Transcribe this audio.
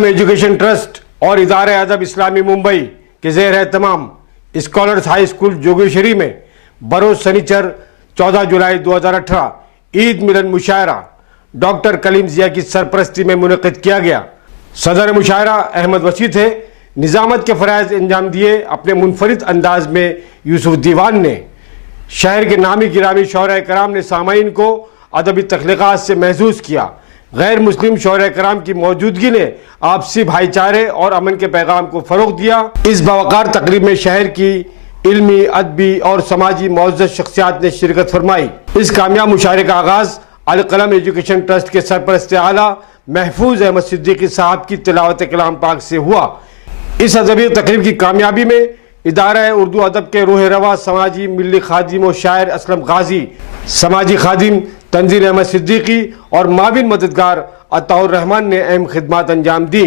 अलकलम education trust और इदारे अदब इस्लामी मुंबई के ज़ेर एहतमाम स्कॉलर्स हाई स्कूल जोगेश्वरी में बरोज़ शनिचर 14 जुलाई 2018 ईद मिलन मुशायरा डॉक्टर कलीम ज़िया की सरपरस्ती में मुनक़िद किया गया। सदर मुशायरा अहमद वसी थे। निज़ामत के फ़राइज़ अंजाम दिए। अपने मुनफरिद अंदाज में यूसुफ दीवान ने शहर के नामी गिरामी शौहरा कराम ने सामाईन को अदबी तख्लीक़ात से महसूस किया। गैर मुस्लिम शौहरा कराम की मौजूदगी ने आपसी भाईचारे और अमन के पैगाम को फ़रोग़ दिया। इस बावकार तकरीब में शहर की इल्मी, अदबी और समाजी मौज़्ज़ज़ शख्सियात ने शिरकत फरमाई। इस कामयाब मुशायरे का आगाज़ अलकलम एजुकेशन ट्रस्ट के सरपरस्त आला महफूज अहमद सिद्दीकी साहब की तिलावत कलाम पाक से हुआ। इस अदबी तकरीब की कामयाबी में इदारा उर्दू अदब के रूह रवा समाजी मिली खादिम और शायर असलम गाजी, समाजी खादिम तंजीर अहमद सिद्दीकी और माविन मददगार अताउर रहमान ने अहम खिदमात अंजाम दी।